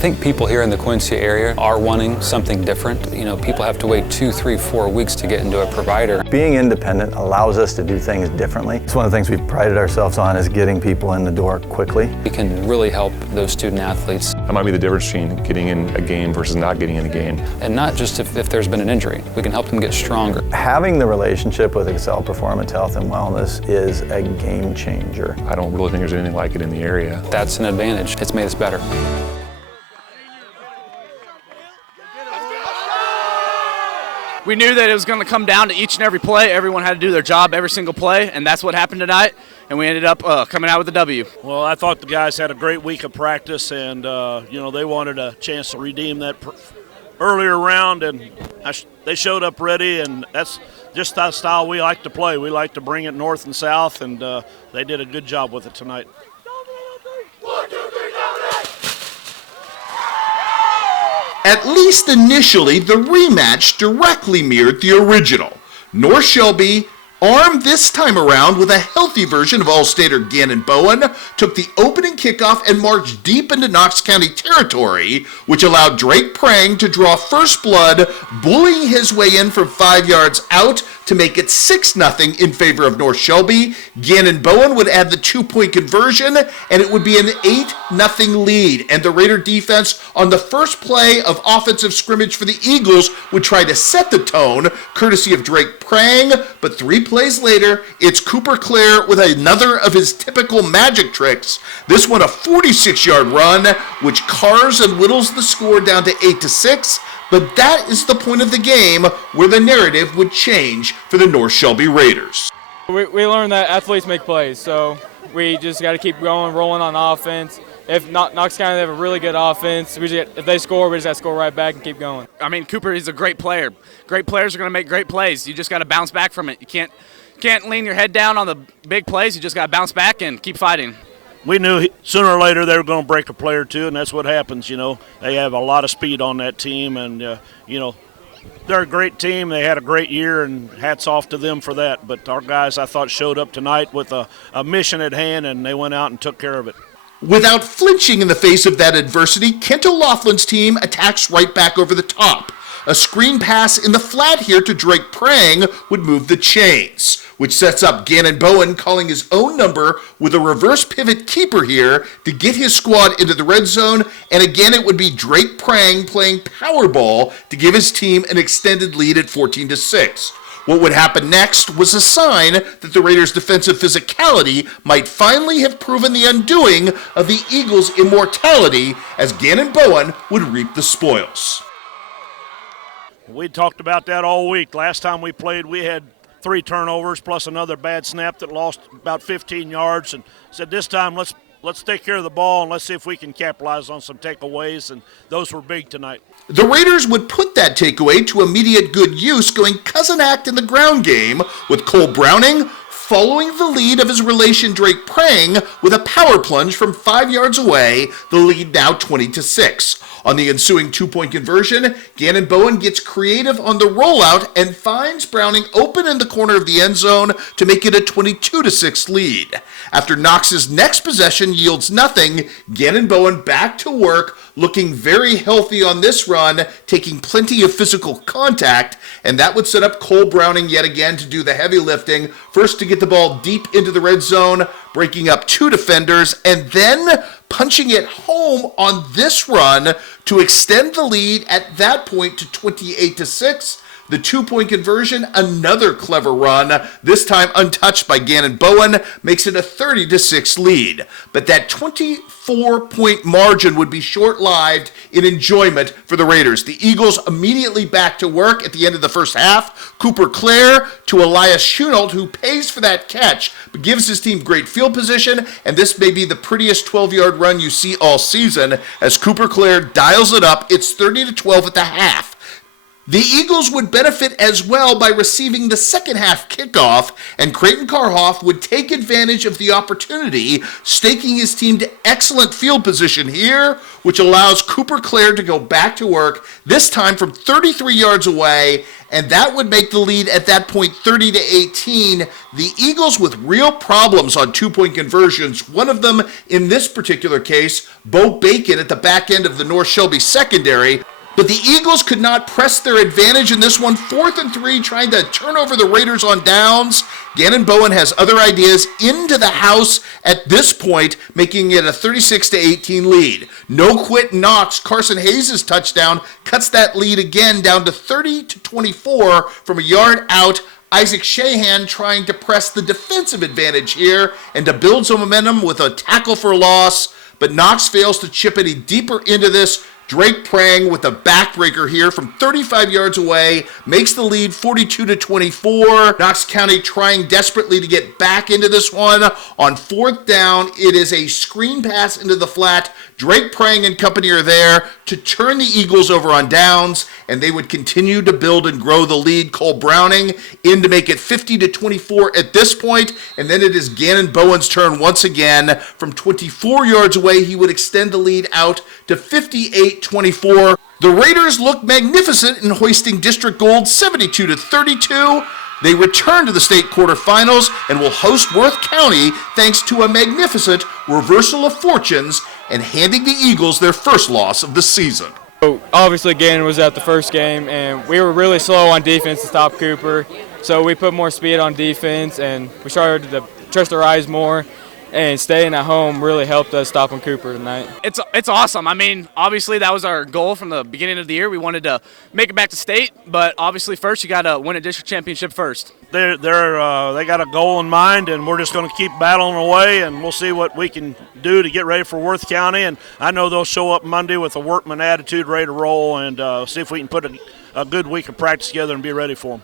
think people here in the Quincy area are wanting something different. You know, people have to wait 2, 3, 4 weeks to get into a provider. Being independent allows us to do things differently. It's one of the things we've prided ourselves on, is getting people in the door quickly. We can really help those student athletes. That might be the difference between getting in a game versus not getting in a game. And not just if there's been an injury. We can help them get stronger. Having the relationship with XCEL Performance Health and Wellness is a game changer. I don't really think there's anything like it in the area. That's an advantage. It's made us better. We knew that it was going to come down to each and every play. Everyone had to do their job every single play, and that's what happened tonight, and we ended up coming out with a W. Well, I thought the guys had a great week of practice, and, they wanted a chance to redeem that earlier round, and they showed up ready, and that's just the style we like to play. We like to bring it north and south, and they did a good job with it tonight. At least initially, the rematch directly mirrored the original. North Shelby, armed this time around with a healthy version of All-Stater Gannon Bowen, took the opening kickoff and marched deep into Knox County territory, which allowed Drake Prang to draw first blood, bullying his way in from 5 yards out to make it 6-0 in favor of North Shelby. Gannon Bowen would add the 2-point conversion, and it would be an 8-0 lead. And the Raider defense on the first play of offensive scrimmage for the Eagles would try to set the tone, courtesy of Drake Prang, but 3 plays later, it's Cooper Clare with another of his typical magic tricks. This one a 46-yard run, which cars and whittles the score down to 8-6. But that is the point of the game where the narrative would change for the North Shelby Raiders. We learned that athletes make plays, so we just got to keep going, rolling on offense. If Knox County, they have a really good offense. If they score, we just got to score right back and keep going. I mean, Cooper is a great player. Great players are going to make great plays. You just got to bounce back from it. You can't lean your head down on the big plays. You just got to bounce back and keep fighting. We knew sooner or later they were going to break a play or two, and that's what happens, They have a lot of speed on that team, and, they're a great team. They had a great year, and hats off to them for that. But our guys, I thought, showed up tonight with a mission at hand, and they went out and took care of it. Without flinching in the face of that adversity, Kent O'Loughlin's team attacks right back over the top. A screen pass in the flat here to Drake Prang would move the chains, which sets up Gannon Bowen calling his own number with a reverse pivot keeper here to get his squad into the red zone, and again it would be Drake Prang playing Powerball to give his team an extended lead at 14-6. What would happen next was a sign that the Raiders' defensive physicality might finally have proven the undoing of the Eagles' immortality, as Gannon Bowen would reap the spoils. We talked about that all week. Last time we played, we had 3 turnovers plus another bad snap that lost about 15 yards, and said this time let's take care of the ball and let's see if we can capitalize on some takeaways, and those were big tonight. The Raiders would put that takeaway to immediate good use, going cousin act in the ground game, with Cole Browning following the lead of his relation Drake Prang with a power plunge from 5 yards away, the lead now 20-6. On the ensuing 2-point conversion, Gannon Bowen gets creative on the rollout and finds Browning open in the corner of the end zone to make it a 22-6 lead. After Knox's next possession yields nothing, Gannon Bowen back to work, looking very healthy on this run, taking plenty of physical contact, and that would set up Cole Browning yet again to do the heavy lifting, first to get the ball deep into the red zone, breaking up 2 defenders, and then punching it home on this run to extend the lead at that point to 28-6. The 2-point conversion, another clever run, this time untouched by Gannon Bowen, makes it a 30-6 lead. But that 24-point margin would be short-lived in enjoyment for the Raiders. The Eagles immediately back to work at the end of the first half. Cooper Clare to Elias Schunold, who pays for that catch, but gives his team great field position, and this may be the prettiest 12-yard run you see all season as Cooper Clare dials it up. It's 30-12 at the half. The Eagles would benefit as well by receiving the second half kickoff, and Creighton Karhoff would take advantage of the opportunity, staking his team to excellent field position here, which allows Cooper Clare to go back to work, this time from 33 yards away, and that would make the lead at that point 30-18. The Eagles with real problems on two-point conversions, one of them in this particular case, Bo Bacon at the back end of the North Shelby secondary. But the Eagles could not press their advantage in this one. 4th and 3, trying to turn over the Raiders on downs. Gannon Bowen has other ideas into the house at this point, making it a 36-18 lead. No quit Knox. Carson Hayes' touchdown cuts that lead again down to 30-24 from a yard out. Isaac Shahan trying to press the defensive advantage here and to build some momentum with a tackle for loss. But Knox fails to chip any deeper into this. Drake Prang with a backbreaker here from 35 yards away makes the lead 42-24. Knox County trying desperately to get back into this one. On 4th down, it is a screen pass into the flat. Drake Prang and company are there to turn the Eagles over on downs, and they would continue to build and grow the lead. Cole Browning in to make it 50-24 at this point, and then it is Gannon Bowen's turn once again. From 24 yards away, he would extend the lead out to 58-24. The Raiders look magnificent in hoisting district gold 72-32. They return to the state quarterfinals and will host Worth County thanks to a magnificent reversal of fortunes and handing the Eagles their first loss of the season. So obviously Gannon was at the first game, and we were really slow on defense to stop Cooper. So we put more speed on defense, and we started to trust our eyes more. And staying at home really helped us stopping Cooper tonight. It's awesome. I mean, obviously that was our goal from the beginning of the year. We wanted to make it back to state, but obviously first you got to win a district championship first. They got a goal in mind, and we're just going to keep battling away, and we'll see what we can do to get ready for Worth County. And I know they'll show up Monday with a workman attitude, ready to roll, and see if we can put a good week of practice together and be ready for them.